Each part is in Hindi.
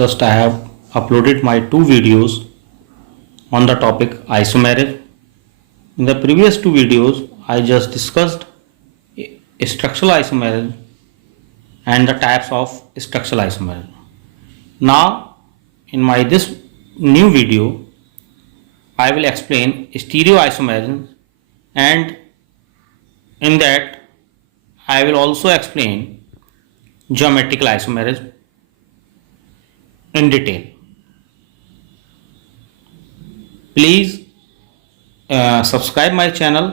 Just I have uploaded my 2 videos on the topic isomerism. In the previous 2 videos, I just discussed structural isomerism and the types of structural isomerism. Now, in my this new video, I will explain stereoisomerism, and in that I will also explain geometrical isomerism in detail. Please subscribe my channel,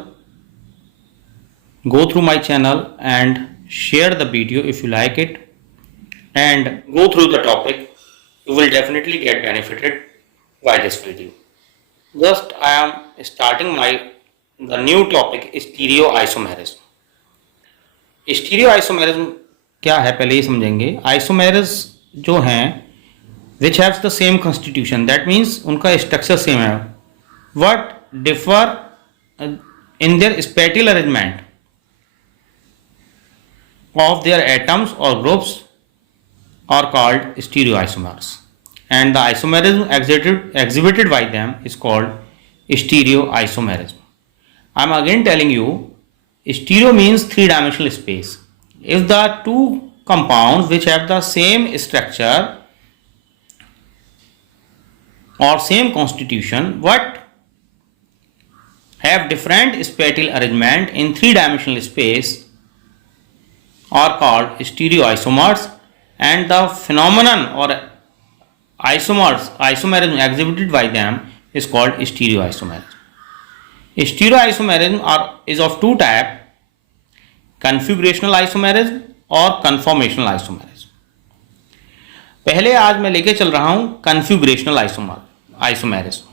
go through my channel and share the video if you like it, and go through the topic. You will definitely get benefited by this video. Just I am starting the new topic stereoisomerism. Stereoisomerism क्या है पहले ये समझेंगे. आइसोमेरिज्म जो हैं which has the same constitution, that means उनका स्ट्रक्चर सेम है. What differ in their spatial arrangement of their atoms or groups are called stereoisomers, and the isomerism exhibited by them is called stereoisomerism. I am again telling you, stereo means 3-dimensional space. If the two compounds which have the same structure or same constitution but have different spatial arrangement in 3-dimensional space are called stereoisomers, and the phenomenon or isomerism exhibited by them is called stereoisomerism. Stereoisomerism is of two types: configurational isomerism और conformational isomerism. पहले आज मैं लेके चल रहा हूं configurational isomerism.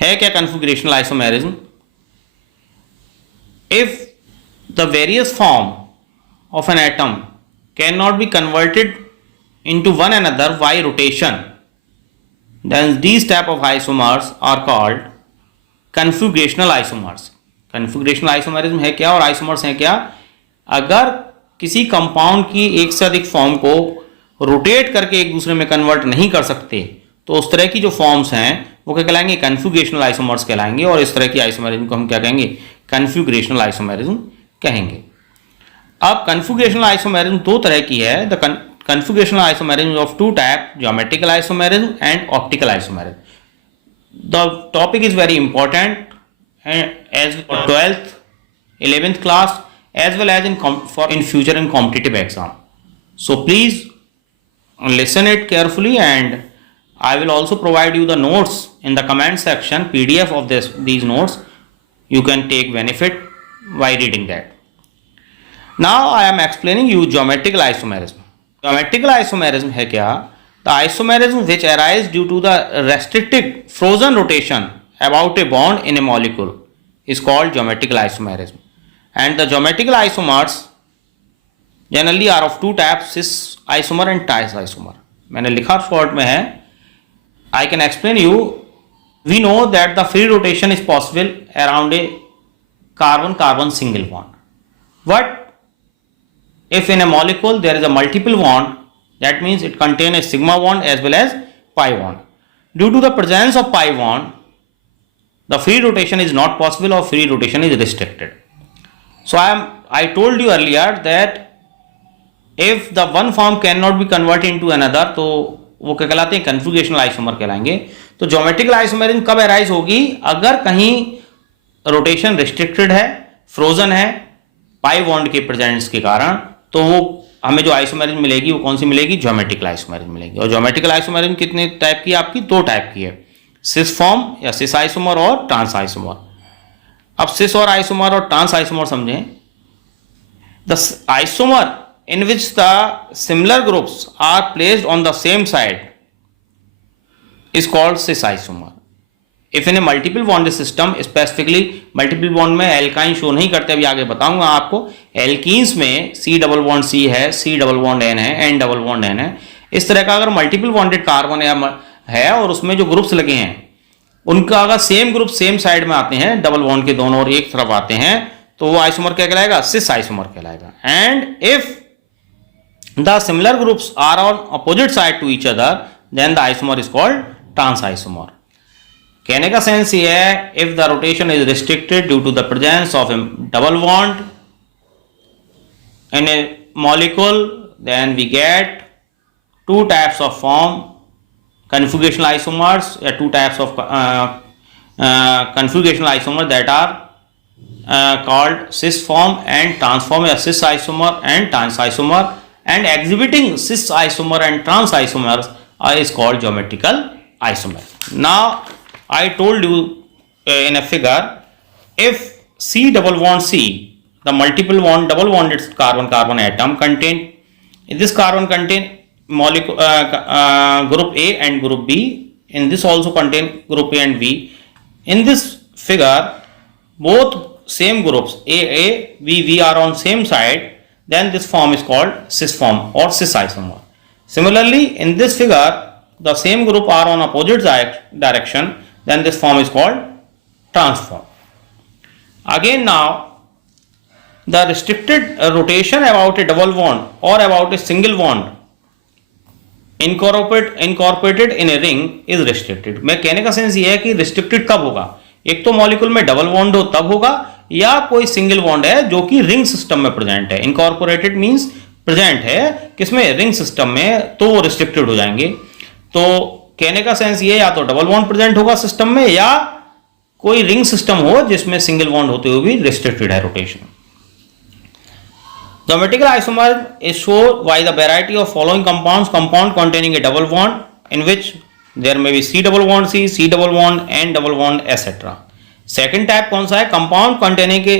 है क्या configurational isomerism? If the various form of an atom cannot be converted into one another by rotation, then these type of isomers are called configurational isomers. configurational isomerism है क्या और isomers है क्या? अगर किसी कंपाउंड की एक से अधिक फॉर्म को रोटेट करके एक दूसरे में कन्वर्ट नहीं कर सकते तो उस तरह की जो फॉर्म्स हैं वो क्या कहलाएंगे? कन्फिगरेशनल आइसोमर्स कहलाएंगे, और इस तरह की आइसोमेरिज्म को हम क्या कहेंगे? कन्फिगरेशनल आइसोमेरिज्म कहेंगे. अब कन्फिगरेशनल आइसोमेरिज्म दो तरह की है. The configurational isomerism of two type: geometrical isomerism and optical isomerism. The topic is very important as 12th 11th class as well as in future in competitive exam. So please listen it carefully, and I will also provide you the notes in the comment section, PDF of these notes. You can take benefit by reading that. Now I am explaining you geometrical isomerism. Geometrical isomerism है क्या? The isomerism which arise due to the restricted frozen rotation about a bond in a molecule is called geometrical isomerism. And the geometrical isomers generally are of two types: cis isomer and tris isomer. मैंने लिखा शॉर्ट में है. I can explain you. We know that the free rotation is possible around a carbon-carbon single bond. But if in a molecule there is a multiple bond, that means it contains a sigma bond as well as pi bond. Due to the presence of pi bond, the free rotation is not possible, or free rotation is restricted. So I told you earlier that if the one form cannot be converted into another, तो वो क्या कहलाते हैं? कन्फिगरेशनल आइसोमर कहलाएंगे. तो ज्योमेट्रिकल आइसोमेरिज्म कब अराइज होगी? अगर कहीं रोटेशन रिस्ट्रिक्टेड है, फ्रोजन है पाई बॉन्ड के प्रेजेंस के कारण, तो वो हमें जो आइसोमेरिज्म मिलेगी वो कौन सी मिलेगी? ज्योमेट्रिकल आइसोमेरिज्म मिलेगी. और ज्योमेट्रिकल आइसोमेरिज्म कितने टाइप की? आपकी दो टाइप की है: सिस फॉर्म या सिस आइसोमर और ट्रांस आइसोमर. अब सिस और आइसोमर और ट्रांस आइसोमर समझें. The isomer in which the similar groups are placed on the same side is called cis isomer. If in a multiple bonded system, specifically multiple bond में एल्काइन शो नहीं करते, अभी आगे बताऊंगा आपको. एल्कीन्स में C डबल बॉन्ड C है, C डबल बॉन्ड N है, N डबल बॉन्ड N है. इस तरह का अगर मल्टीपल बॉन्डेड कार्बन है और उसमें जो ग्रुप्स लगे हैं उनका अगर सेम ग्रुप सेम साइड में आते हैं, डबल बॉन्ड के दोनों और एक तरफ आते हैं, तो वो आइसोमर क्या कहलाएगा? सिस आइसोमर कहलाएगा. And if the similar groups are on opposite side to each other, then the isomer is called trans isomer. कहने का सेंस ये है, if the rotation is restricted due to the presence of a double bond in a molecule, then we get two types of form, configurational isomers, two types of configurational isomers that are called cis form and trans form, या cis isomer and trans isomer, and exhibiting cis isomer and trans isomers is called geometrical isomer. Now I told you in a figure, if C double bond C, the multiple bond double bonded carbon atom contain, this carbon contain molecule group A and group B, in this also contain group A and B. In this figure both same groups A, B are on same side, then this form is called cis form or cis isomer. Similarly, in this figure the same group are on opposite direction, then this form is called trans form. Again, now the restricted rotation about a double bond or about a single bond incorporated in a ring is restricted. मैं कहने का सेंस ये है कि restricted कब होगा, एक तो मॉलिक्यूल में डबल बॉन्ड हो तब होगा, या कोई सिंगल बॉन्ड है जो कि रिंग सिस्टम में प्रेजेंट है. इनकॉर्पोरेटेड मींस प्रेजेंट है किसमें, रिंग सिस्टम में, तो वो रिस्ट्रिक्टेड हो जाएंगे. तो कहने का सेंस ये, या तो डबल बॉन्ड प्रेजेंट होगा सिस्टम में, या कोई रिंग सिस्टम हो जिसमें सिंगल बॉन्ड होते हुए भी रिस्ट्रिक्टेड है rotation. Geometrical isomer is shown by the variety of following compounds: compound containing a double bond in which there may be C double bond C, C double bond, N double bond, etc. Second type कौन सा है, कंपाउंड कंटेनिंग के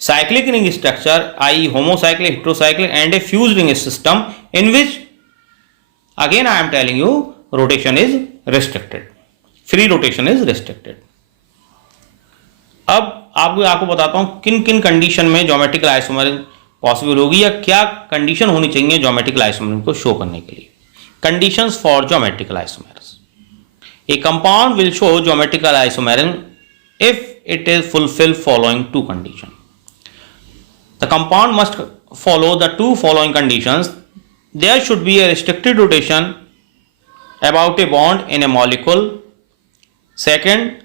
cyclic ring structure, I homocyclic, heterocyclic and A fuse ring system in which again I am telling you rotation is restricted, free rotation is restricted. अब आपको बताता हूं किन किन कंडीशन में ज्योमेट्रिकल आइसोमरिज्म पॉसिबल होगी, या क्या कंडीशन होनी चाहिए ज्योमेट्रिकल आइसोमरिज्म को शो करने के लिए. Conditions for geometrical isomerism. A compound will show geometrical isomerism if it is fulfill following two conditions. The compound must follow the two following conditions. There should be a restricted rotation about a bond in a molecule. Second,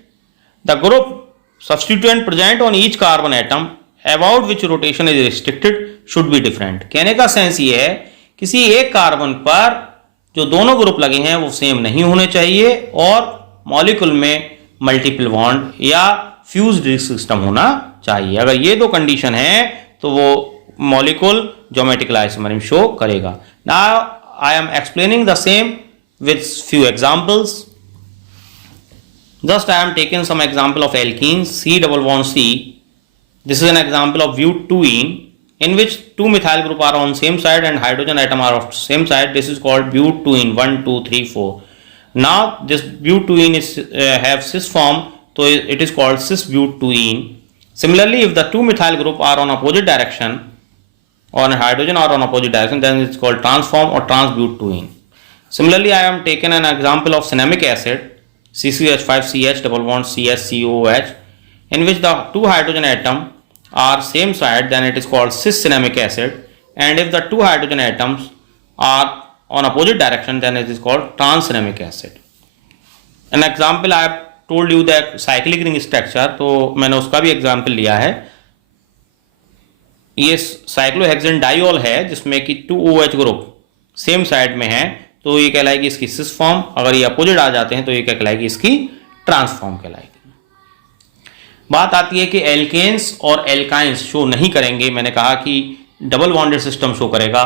the group substituent present on each carbon atom about which rotation is restricted should be different. कहने का सेंस ये है, किसी एक कार्बन पर जो दोनों ग्रुप लगे हैं वो सेम नहीं होने चाहिए, और मॉलिक्यूल में मल्टीपल बॉन्ड या फ्यूज्ड सिस्टम होना चाहिए. अगर ये दो कंडीशन है तो वो मॉलिक्यूल ज्योमेट्रिकल आइसोमरिज्म शो करेगा. Now I am explaining the same with few examples. Just I am taking some example of alkenes. C double bond C, this is an example of butene in which two methyl group are on same side and hydrogen atom are of same side. This is called butene 1 2 3 4. Now this butene is have cis form, so it is called cis butene. Similarly, if the two methyl group are on opposite direction or hydrogen are on opposite direction, then it's called trans form or trans butene. Similarly, I am taken an example of cinnamic acid CCH5CH double bond CSCOH, in which the two hydrogen atom are same side, then it is called cis cinnamic acid, and if the two hydrogen atoms are on opposite direction, then it is called trans cinnamic acid. An example I have told you that cyclic ring structure, तो मैंने उसका भी एग्जाम्पल लिया है. ये साइक्लोहेक्सेन डाइऑल है जिसमें कि 2OH ग्रुप सेम साइड में है, तो ये कहलाएगी इसकी सिस फॉर्म. अगर ये अपोजिट आ जाते हैं तो ये क्या कहलाएगी, इसकी ट्रांस फॉर्म कहलाएगी. बात आती है कि एल्केन्स और एल्काइंस शो नहीं करेंगे. मैंने कहा कि डबल बॉन्डेड सिस्टम शो करेगा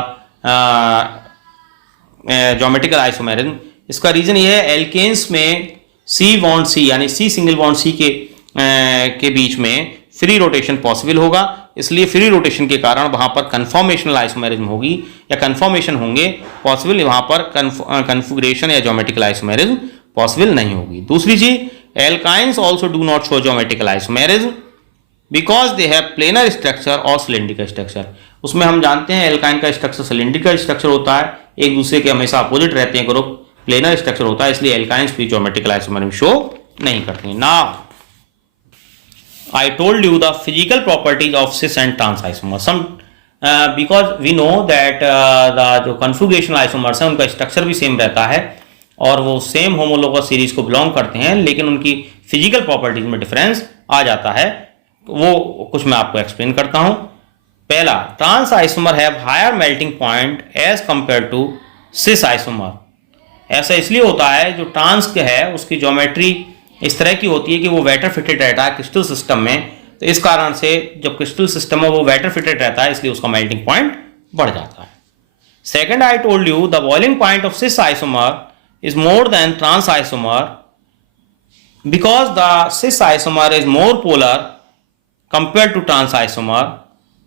ज्योमेट्रिकल आइसोमेरिज्म. इसका रीजन ये है, एल्केन्स में C बॉन्ड C यानी C सिंगल बॉन्ड C के बीच में फ्री रोटेशन पॉसिबल होगा, इसलिए फ्री रोटेशन के कारण वहां पर कन्फॉर्मेशनल आइसोमेरिज्म होगी या कन्फॉर्मेशन होंगे पॉसिबल, वहां पर कन्फिगरेशन या ज्योमेट्रिकल आइसोमेरिज्म पॉसिबल नहीं होगी. दूसरी चीज, alkynes also do not show geometrical isomerism because they have planar structure और सिलेंड्रिकल स्ट्रक्चर. उसमें हम जानते हैं एल्काइन का स्ट्रक्चर सिलेंड्रिकल स्ट्रक्चर होता है, एक दूसरे के हमेशा अपोजिट रहते हैं ग्रुप, प्लेनर स्ट्रक्चर होता है, इसलिए एल्काइंस भी ज्योमेट्रिकल आइसोमेरिज्म शो नहीं करते हैं. Now I told you the physical properties of cis and trans isomers. Some because we know that the जो कन्फिगरेशनल आइसोमर्स हैं उनका स्ट्रक्चर भी सेम रहता है और वो सेम होमोलोगस सीरीज को बिलोंग करते हैं, लेकिन उनकी फिजिकल प्रॉपर्टीज में डिफरेंस आ जाता है। वो कुछ मैं आपको एक्सप्लेन करता हूं। पहला, trans isomer have higher melting point as compare to cis isomer. ऐसा इसलिए होता है, जो ट्रांस है उसकी ज्योमेट्री इस तरह की होती है कि वो वेटर फिटेड रहता है क्रिस्टल सिस्टम में, तो इस कारण से जब क्रिस्टल सिस्टम है वो वेटर फिटेड रहता है, इसलिए उसका मेल्टिंग पॉइंट बढ़ जाता है। Second, I told you the boiling point of cis isomer is more than trans isomer because the cis isomer is more polar compared to trans isomer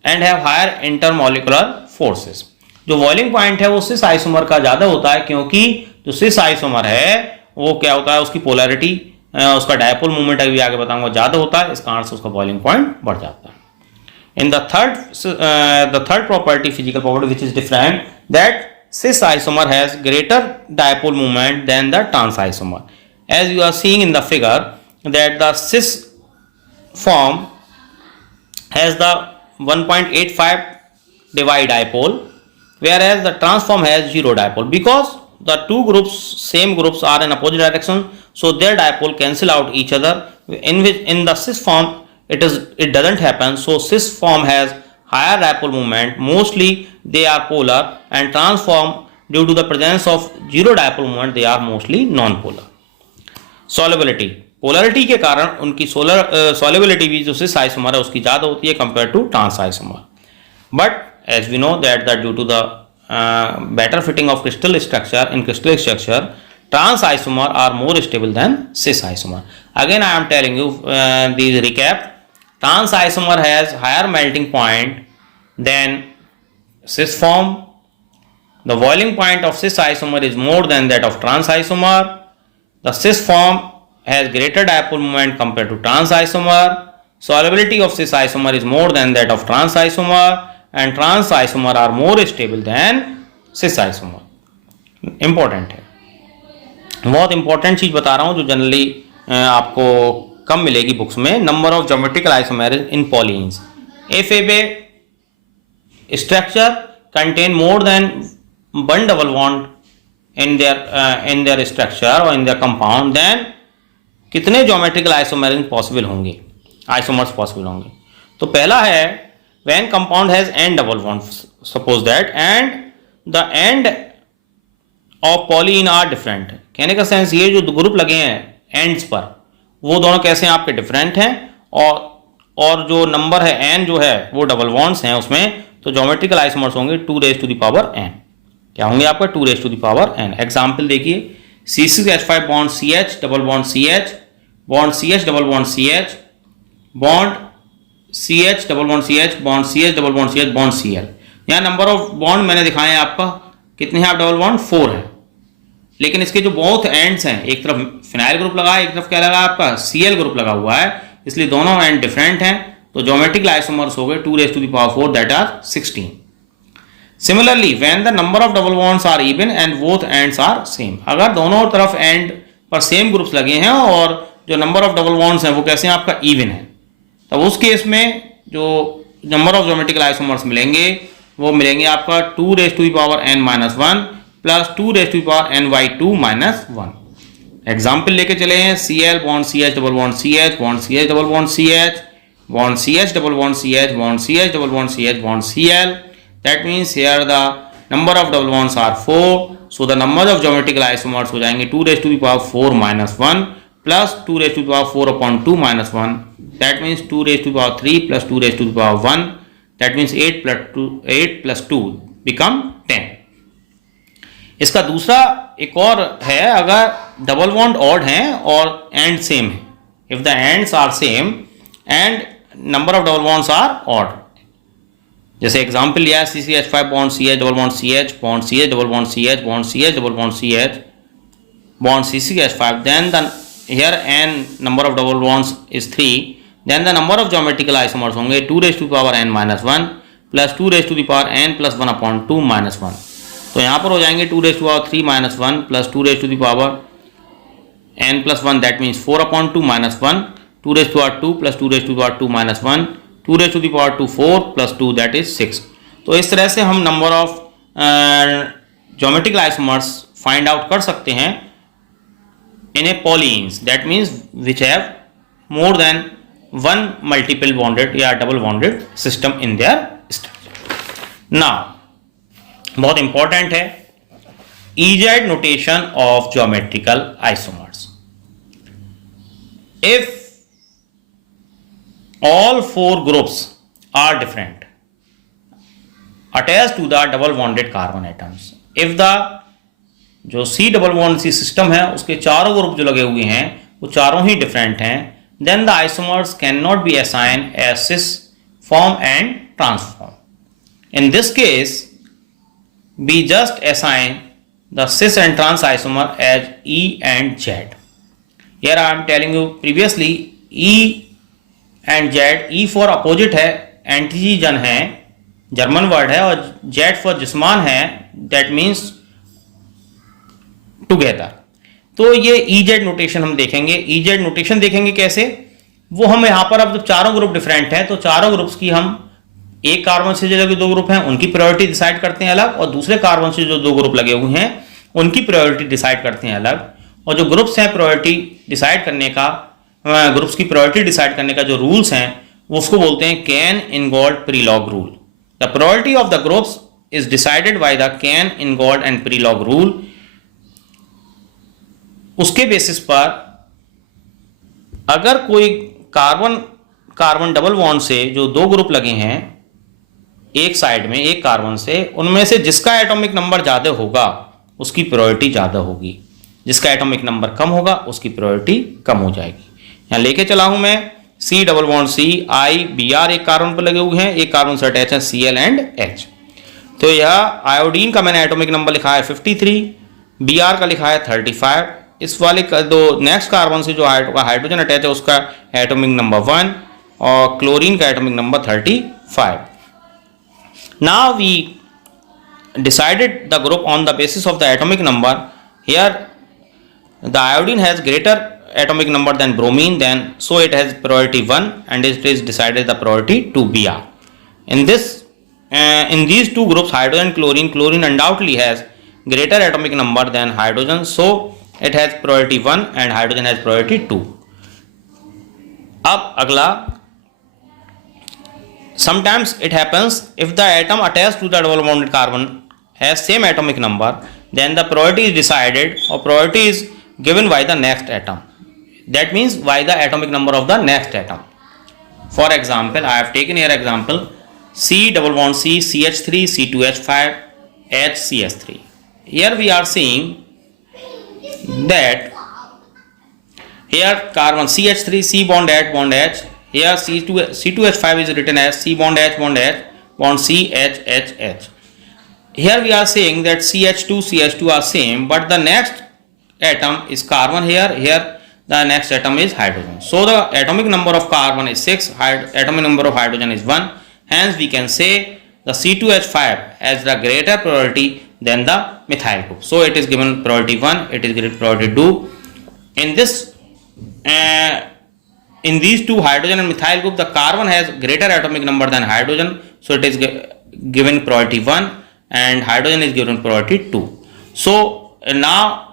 and have higher intermolecular forces। जो बॉइलिंग पॉइंट है वो सिस आइसोमर का ज्यादा होता है, क्योंकि जो सिस आइसोमर है वो क्या होता है, उसकी पोलैरिटी, उसका डायपोल मूवमेंट अभी आगे बताऊंगा ज्यादा होता है, इस कारण से उसका बॉइलिंग पॉइंट बढ़ जाता है। In the third property, physical property which is different, that cis isomer has greater dipole moment than the trans isomer, as you are seeing in the figure that the cis form has the 1.85 divide dipole, whereas the trans form has 0 dipole, because the same groups are in opposite direction, so their dipole cancel out each other, in the cis form it doesn't happen, so cis form has higher dipole moment, mostly they are polar, and trans form due to the presence of 0 dipole moment they are mostly non-polar। Solubility, polarity के कारण उनकी solubility भी जो cis isomer है उसकी ज़्यादा होती है compared to trans isomer, but as we know that due to the better fitting of crystal structure, in crystal structure trans isomer are more stable than cis isomer। Again I am telling you these recap, trans isomer has higher melting point than cis form, the boiling point of cis isomer is more than that of trans isomer, the cis form has greater dipole moment compared to trans isomer, solubility of cis isomer is more than that of trans isomer, and trans isomer are more stable than cis isomer। Important है, बहुत इंपॉर्टेंट चीज बता रहा हूं जो जनरली आपको कम मिलेगी बुक्स में। Number of geometrical isomerism in polyenes, if a structure contain more than one double bond in their structure or in their compound, then कितने ज्योमेट्रिकल आइसोमेरिज्म पॉसिबल होंगे, आइसोमर्स पॉसिबल होंगे। तो पहला है when compound has n double bonds, suppose that, and the end of polyene are different। कहने का सेंस ये, जो ग्रुप लगे हैं एंड्स पर वो दोनों कैसे हैं, आपके डिफरेंट हैं, और जो नंबर है n जो है वो डबल बॉन्ड्स हैं उसमें, तो ज्योमेट्रिकल आइसोमर्स होंगे 2 raised to the power n। क्या होंगे आपका 2 raised to the power n। Example देखिए, C6H5 bond CH double bond CH bond CH double bond CH bond CH double bond CH bond CH double bond CH bond Cl। यहाँ नंबर ऑफ बॉन्ड मैंने दिखाए हैं आपका, कितने हैं आप डबल बॉन्ड 4 है, लेकिन इसके जो बोथ एंड्स हैं, एक तरफ फिनाइल ग्रुप लगा है, एक तरफ क्या लगा आपका Cl ग्रुप लगा हुआ है, इसलिए दोनों एंड डिफरेंट हैं, तो ज्योमेट्रिकल आइसोमर्स हो गए 2 raised to the power 4 that are 16। Similarly, when the number of double bonds are even and both ends are same, अगर दोनों तरफ एंड पर सेम ग्रुप्स लगे हैं और जो नंबर ऑफ डबल बॉन्ड्स हैं वो कैसे हैं आपका इवन है, तब उस केस में जो नंबर ऑफ ज्योमेट्रिकल आइसोमर्स मिलेंगे वो मिलेंगे आपका 2 raised to the power n minus 1 plus 2 raised to the power n by 2 minus 1। Example लेके चले हैं, Cl bond CH double bond CH bond CH double bond CH bond CH double bond CH bond CH double bond CH bond Cl, that means here the number of double bonds are 4, so the number of geometrical isomers हो जाएंगे 2 raised to the power 4 minus 1 plus 2 raised to the power 4 upon 2 minus 1, that means 2 raised to the power 3 plus 2 raised to the power 1, that means 8 plus 2 become 10। इसका दूसरा एक और है, अगर डबल बॉन्ड ऑड हैं और एंड सेम है, if the ends are same and number of double bonds are odd, जैसे एग्जाम्पल लिया CCH5 bond CH double bond CH bond CH double bond CH bond CH double bond CH bond CCH5, then the here n number of double bonds is 3, then the number of geometrical isomers होंगे 2 raised to the power n minus 1 plus 2 raised to the power n plus 1 upon 2 minus 1। तो यहाँ पर हो जाएंगे 2 raised to the power 3 minus 1 plus 2 raised to the power n plus 1, that means 4 upon 2 minus 1, 2 raised to the power 2 plus 2 raised to the power 2 minus 1, 2 raised to the power 2 4 plus 2 that is 6। तो इस तरह से हम number of geometrical isomers find out कर सकते हैं in a polyenes, that means which have more than one multiple bonded या double bonded system in their structure. Now बहुत important है EZ notation of geometrical isomers. If all four groups are different attached to the double bonded carbon atoms, if the जो C double bond C system है उसके चारों ग्रुप जो लगे हुए हैं वो चारों ही डिफरेंट हैं, then the isomers cannot be assigned as cis form and trans form. In this case we just assign the cis and trans isomer as E and Z. Here I am telling you previously E and Z, E for opposite है, एंटीजन है, जर्मन वर्ड है, और Z for जिस्मान है, that means टुगेदर. तो ये EZ नोटेशन हम देखेंगे. EZ नोटेशन देखेंगे कैसे, वो हम यहाँ पर अब जब चारों ग्रुप डिफरेंट हैं तो चारों ग्रुप्स की हम एक कार्बन से जो लगे दो ग्रुप हैं उनकी प्रायोरिटी डिसाइड करते हैं अलग, और दूसरे कार्बन से जो दो ग्रुप लगे हुए हैं उनकी प्रायोरिटी डिसाइड करते हैं अलग. और जो ग्रुप्स हैं प्रायोरिटी डिसाइड करने का, ग्रुप्स की प्रायोरिटी डिसाइड करने का जो रूल्स हैं वो उसको बोलते हैं Cahn Ingold Prelog rule. The priority of the groups is decided by the Cahn Ingold and Prelog rule. उसके बेसिस पर अगर कोई कार्बन डबल बॉन्ड से जो दो ग्रुप लगे हैं एक साइड में एक कार्बन से, उनमें से जिसका एटॉमिक नंबर ज़्यादा होगा उसकी प्रायोरिटी ज़्यादा होगी, जिसका एटॉमिक नंबर कम होगा उसकी प्रायोरिटी कम हो जाएगी. यहाँ लेके चला हूं मैं C double bond C I Br एक कार्बन पर लगे हुए हैं, एक कार्बन से अटैच है Cl एंड H. तो यह आयोडीन का मैंने एटॉमिक नंबर लिखा है 53, Br का लिखा है 35. इस वाले दो नेक्स्ट कार्बन से जो हाइड्रोजन अटैच है उसका एटॉमिक नंबर 1 और क्लोरीन का atomic number 35. Now we decided the group on the basis of the atomic number. Here the iodine has greater atomic number than bromine, then so it has priority 1 and it is decided the priority to Br. In these two groups chlorine undoubtedly has greater atomic number than hydrogen, so it has priority 1 and hydrogen has priority 2. अब अगला, sometimes it happens if the atom attached to the double bonded carbon has same atomic number, then the priority is decided or priority is given by the next atom. That means by the atomic number of the next atom. For example, I have taken here example C double bond C CH3 C2H5 HCS3. Here we are seeing that here carbon CH3 C bond H, here C2H5 is written as C bond H bond C H. Here we are saying that CH2 are same, but the next atom is carbon, here the next atom is hydrogen. So the atomic number of carbon is 6, atomic number of hydrogen is 1. Hence we can say the C2H5 has the greater priority than the methyl group. So it is given priority 1, it is given priority 2. In this in these two, hydrogen and methyl group, the carbon has greater atomic number than hydrogen, so it is given priority 1 and hydrogen is given priority 2. So now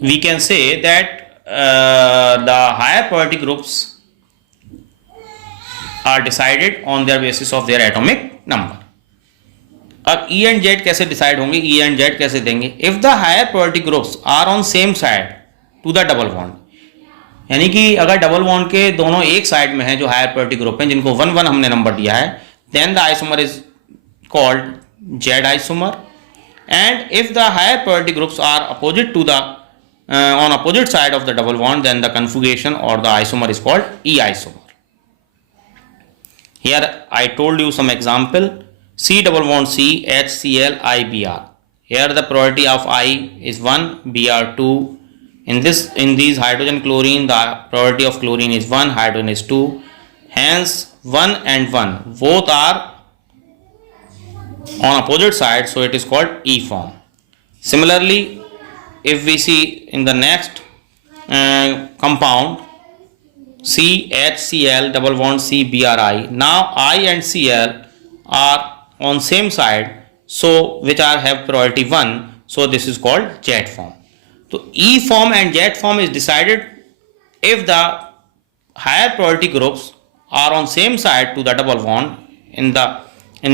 we can say that the higher priority groups are decided on their basis of their atomic number. अब E and Z कैसे डिसाइड होंगे, E and Z कैसे देंगे? If the higher priority groups are on same side to the double bond, यानी कि अगर डबल बॉन्ड के दोनों एक साइड में है जो हायर प्रायोरिटी ग्रुप हैं जिनको 1 1 हमने नंबर दिया है, then the isomer is called Z isomer. And if the higher priority groups are opposite to the on opposite side of the double bond, then the configuration or the isomer is called E isomer. Here I told you some example. C double bond C HCl IBr. Here the priority of I is 1, Br 2. In these hydrogen chlorine, the priority of chlorine is 1, hydrogen is 2. Hence 1 and 1 both are on opposite side, so it is called E form. Similarly, if we see in the next compound CHCl double bond C Bri, now I and Cl are on same side, so which are have priority 1, so this is called jet form. So E form and jet form is decided if the higher priority groups are on same side to the double bond in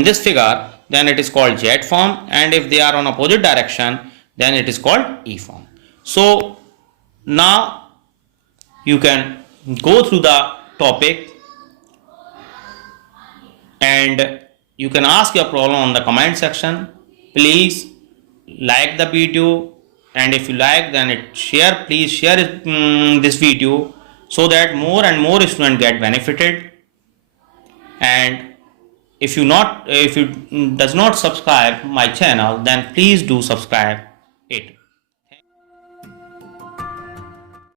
this figure, then it is called jet form, and if they are on opposite direction, then it is called E form. So now you can go through the topic and you can ask your problem on the comment section. Please like the video, and if you like, then please share this video, so that more and more students get benefited. And if you does not subscribe my channel, then please do subscribe it.